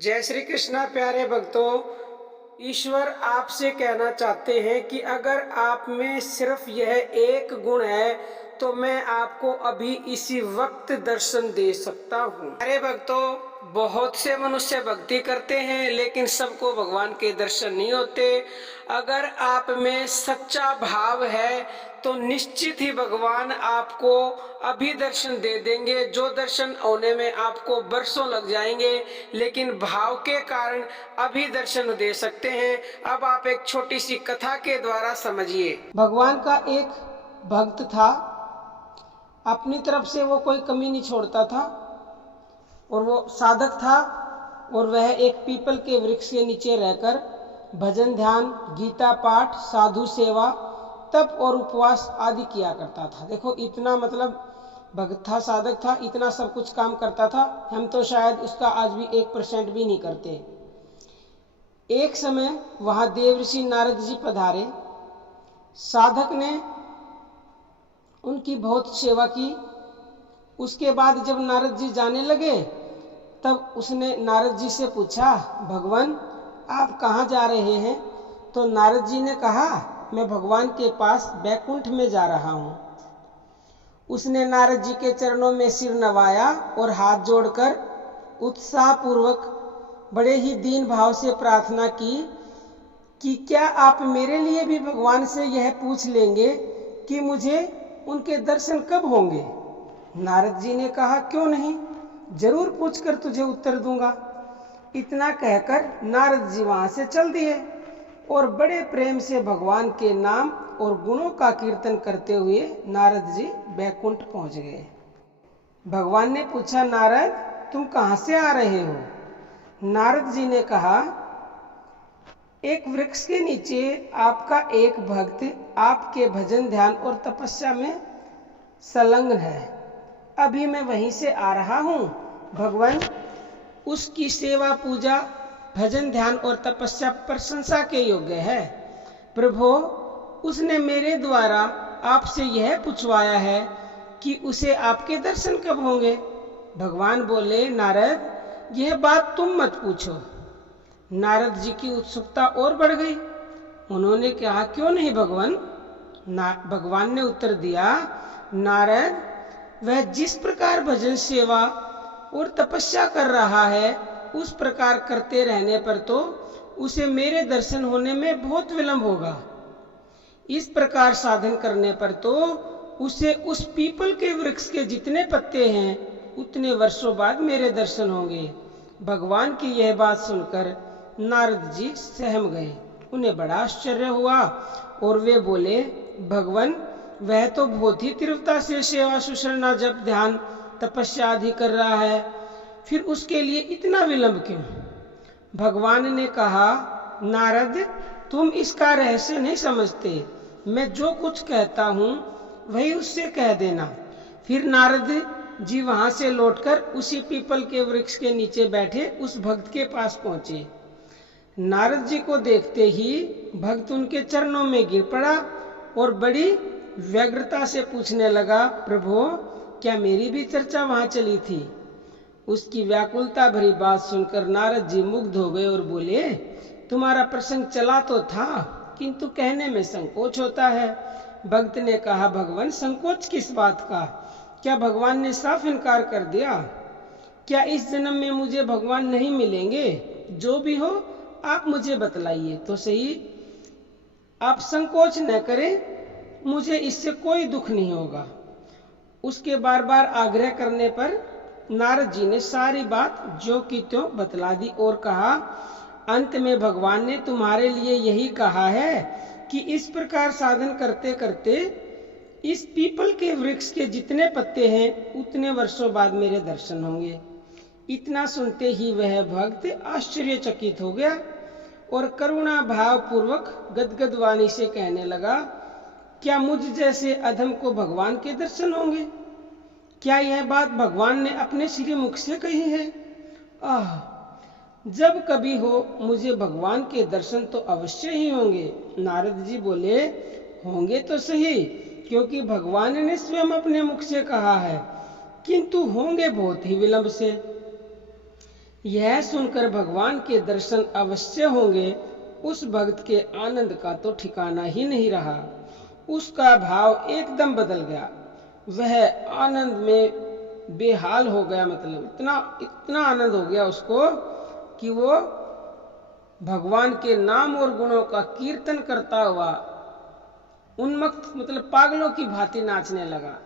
जय श्री कृष्णा। प्यारे भक्तों, ईश्वर आपसे कहना चाहते हैं कि अगर आप में सिर्फ यह एक गुण है तो मैं आपको अभी इसी वक्त दर्शन दे सकता हूँ। प्यारे भक्तों, बहुत से मनुष्य भक्ति करते हैं लेकिन सबको भगवान के दर्शन नहीं होते। अगर आप में सच्चा भाव है तो निश्चित ही भगवान आपको अभी दर्शन दे देंगे। जो दर्शन होने में आपको बरसों लग जाएंगे, लेकिन भाव के कारण अभी दर्शन दे सकते हैं। अब आप एक छोटी सी कथा के द्वारा समझिए। भगवान का एक भक्त था, अपनी तरफ से वो कोई कमी नहीं छोड़ता था और वो साधक था। और वह एक पीपल के वृक्ष के नीचे रहकर भजन, ध्यान, गीता पाठ, साधु सेवा, तप और उपवास आदि किया करता था। देखो, इतना मतलब भक्त था, साधक था, इतना सब कुछ काम करता था। हम तो शायद उसका आज भी 1% भी नहीं करते। एक समय वहां देवर्षि नारद जी पधारे। साधक ने उनकी बहुत सेवा की। उसके बाद जब नारद जी जाने लगे तब उसने नारद जी से पूछा, भगवान आप कहाँ जा रहे हैं? तो नारद जी ने कहा, मैं भगवान के पास बैकुंठ में जा रहा हूँ। उसने नारद जी के चरणों में सिर नवाया और हाथ जोड़कर उत्साह पूर्वक बड़े ही दीन भाव से प्रार्थना की कि क्या आप मेरे लिए भी भगवान से यह पूछ लेंगे कि मुझे उनके दर्शन कब होंगे? नारद जी ने कहा, क्यों नहीं, जरूर पूछकर तुझे उत्तर दूंगा। इतना कहकर नारद जी वहां से चल दिए और बड़े प्रेम से भगवान के नाम और गुणों का कीर्तन करते हुए नारद जी बैकुंठ पहुंच गए। भगवान ने पूछा, नारद तुम कहां से आ रहे हो? नारद जी ने कहा, एक वृक्ष के नीचे आपका एक भक्त आपके भजन, ध्यान और तपस्या में संलग्न है। अभी मैं वहीं से आ रहा हूँ। भगवान उसकी सेवा, पूजा, भजन, ध्यान और तपस्या प्रशंसा के योग्य है। प्रभु, उसने मेरे द्वारा आपसे यह पूछवाया है कि उसे आपके दर्शन कब होंगे। भगवान बोले, नारद यह बात तुम मत पूछो। नारद जी की उत्सुकता और बढ़ गई। उन्होंने कहा, क्यों नहीं भगवान? भगवान ने उत्तर दिया, नारद वह जिस प्रकार भजन, सेवा और तपस्या कर रहा है उस प्रकार करते रहने पर तो उसे मेरे दर्शन होने में बहुत विलंब होगा। इस प्रकार साधन करने पर तो उसे उस पीपल के वृक्ष के जितने पत्ते हैं उतने वर्षों बाद मेरे दर्शन होंगे। भगवान की यह बात सुनकर नारद जी सहम गए। उन्हें बड़ा आश्चर्य हुआ और वे बोले, भगवान वह तो बहुत ही तीव्रता से सेवा, सुषरणा, जप, ध्यान, तपस्या आदि कर रहा है, फिर उसके लिए इतना विलंब क्यों? भगवान ने कहा, नारद तुम इसका रहस्य नहीं समझते। मैं जो कुछ कहता हूँ वही उससे कह देना। फिर नारद जी वहां से लौटकर उसी पीपल के वृक्ष के नीचे बैठे उस भक्त के पास पहुंचे। नारद जी को देखते ही भक्त उनके चरणों में गिर पड़ा और बड़ी व्यग्रता से पूछने लगा, प्रभु क्या मेरी भी चर्चा वहां चली थी? उसकी व्याकुलता भरी बात सुनकर नारद जी मुग्ध हो गए और बोले, तुम्हारा प्रसंग चला तो था किंतु कहने में संकोच होता है। भक्त ने कहा, भगवान संकोच किस बात का? क्या भगवान ने साफ इनकार कर दिया? क्या इस जन्म में मुझे भगवान नहीं मिलेंगे? जो भी हो आप मुझे बतलाइए तो सही। आप संकोच न करें, मुझे इससे कोई दुख नहीं होगा। उसके बार बार आग्रह करने पर नारद जी ने सारी बात ज्यों की त्यों बतला दी और कहा, अंत में भगवान ने तुम्हारे लिए यही कहा है कि इस प्रकार साधन करते करते इस पीपल के वृक्ष के जितने पत्ते हैं उतने वर्षों बाद मेरे दर्शन होंगे। इतना सुनते ही वह भक्त आश्चर्यचकित हो गया और करुणा भाव पूर्वक गदगद वाणी से कहने लगा, क्या मुझ जैसे अधम को भगवान के दर्शन होंगे? क्या यह बात भगवान ने अपने श्री मुख से कही है? आह, जब कभी हो मुझे भगवान के दर्शन तो अवश्य ही होंगे। नारद जी बोले, होंगे तो सही, क्योंकि भगवान ने स्वयं अपने मुख से कहा है, किंतु होंगे बहुत ही विलंब से। यह सुनकर भगवान के दर्शन अवश्य होंगे। उस भक्त के आनंद का तो ठिकाना ही नहीं रहा। उसका भाव एकदम बदल गया। वह आनंद में बेहाल हो गया, मतलब इतना आनंद हो गया उसको कि वो भगवान के नाम और गुणों का कीर्तन करता हुआ उन्मत्त, मतलब पागलों की भांति नाचने लगा।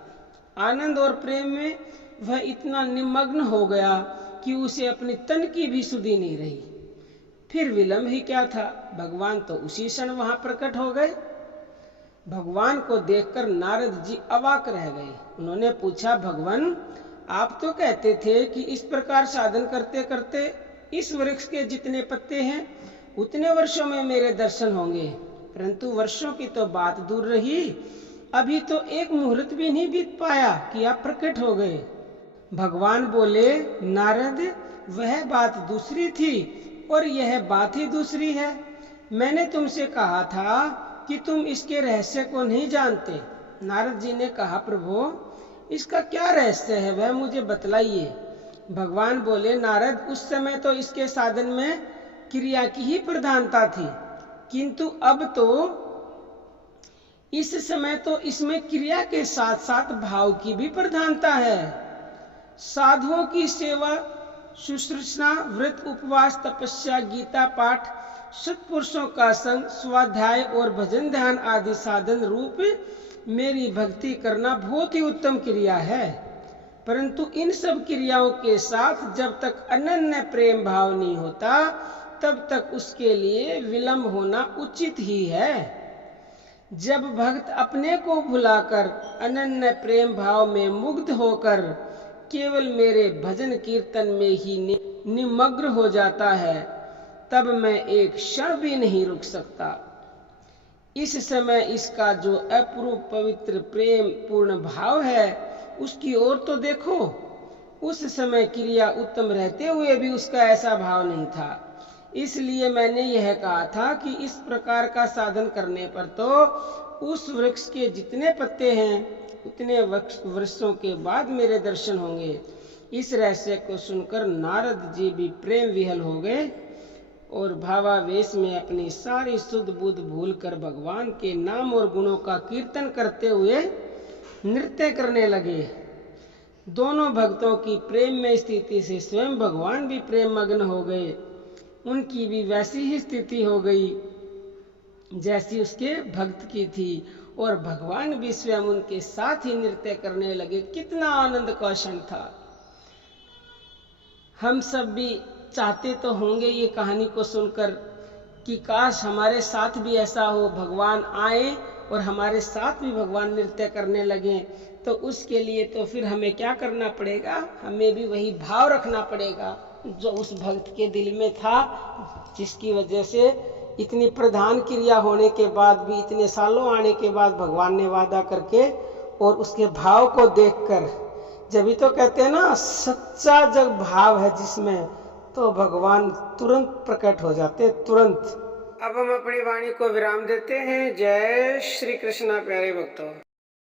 आनंद और प्रेम में वह इतना निमग्न हो गया कि उसे अपनी तन की भी सुधि नहीं रही। फिर विलंब ही क्या था, भगवान तो उसी क्षण वहां प्रकट हो गए। भगवान को देखकर नारद जी अवाक रह गए। उन्होंने पूछा, भगवान आप तो कहते थे कि इस प्रकार साधन करते करते इस वृक्ष के जितने पत्ते हैं उतने वर्षों में मेरे दर्शन होंगे, परंतु वर्षों की तो बात दूर रही, अभी तो एक मुहूर्त भी नहीं बीत पाया कि आप प्रकट हो गए। भगवान बोले, नारद वह बात दूसरी थी और यह बात ही दूसरी है। मैंने तुमसे कहा था कि तुम इसके रहस्य को नहीं जानते। नारद जी ने कहा, प्रभु इसका क्या रहस्य है, वह मुझे बतलाइए। भगवान बोले, नारद उस समय तो इसके साधन में क्रिया की ही प्रधानता थी, किंतु अब तो इस समय तो इसमें क्रिया के साथ साथ भाव की भी प्रधानता है। साधुओं की सेवा, शुश्रूषा, व्रत, उपवास, तपस्या, गीता पाठ, सत्पुरुषों का संग, स्वाध्याय और भजन ध्यान आदि साधन रूप मेरी भक्ति करना बहुत ही उत्तम क्रिया है। परंतु इन सब क्रियाओं के साथ जब तक अनन्य प्रेम भाव नहीं होता तब तक उसके लिए विलंब होना उचित ही है। जब भक्त अपने को भुलाकर अनन्य प्रेम भाव में मुग्ध होकर केवल मेरे भजन कीर्तन में ही निमग्न हो जाता है, तब मैं एक क्षण भी नहीं रुक सकता। इस समय इसका जो अपूर्व पवित्र प्रेम पूर्ण भाव है उसकी ओर तो देखो। उस समय क्रिया उत्तम रहते हुए भी उसका ऐसा भाव नहीं था। इसलिए मैंने यह कहा था कि इस प्रकार का साधन करने पर तो उस वृक्ष के जितने पत्ते हैं उतने वर्षों के बाद मेरे दर्शन होंगे। इस रहस्य को सुनकर नारद जी भी प्रेम विहल हो गए और भावावेश में अपनी सारी सुध बुध भूल कर भगवान के नाम और गुणों का कीर्तन करते हुए नृत्य करने लगे। दोनों भक्तों की प्रेम में स्थिति से स्वयं भगवान भी प्रेम मग्न हो गए। उनकी भी वैसी ही स्थिति हो गई जैसी उसके भक्त की थी और भगवान भी स्वयं उनके साथ ही नृत्य करने लगे। कितना आनंद का क्षण था। हम सब भी चाहते तो होंगे ये कहानी को सुनकर कि काश हमारे साथ भी ऐसा हो, भगवान आए और हमारे साथ भी भगवान नृत्य करने लगे। तो उसके लिए तो फिर हमें क्या करना पड़ेगा, हमें भी वही भाव रखना पड़ेगा जो उस भक्त के दिल में था, जिसकी वजह से इतनी प्रधान क्रिया होने के बाद भी, इतने सालों आने के बाद भगवान ने वादा करके और उसके भाव को देखकर, जब ही तो कहते हैं ना सच्चा जब भाव है जिसमें, तो भगवान तुरंत प्रकट हो जाते, तुरंत। अब हम अपनी वाणी को विराम देते हैं। जय श्री कृष्णा प्यारे भक्तों।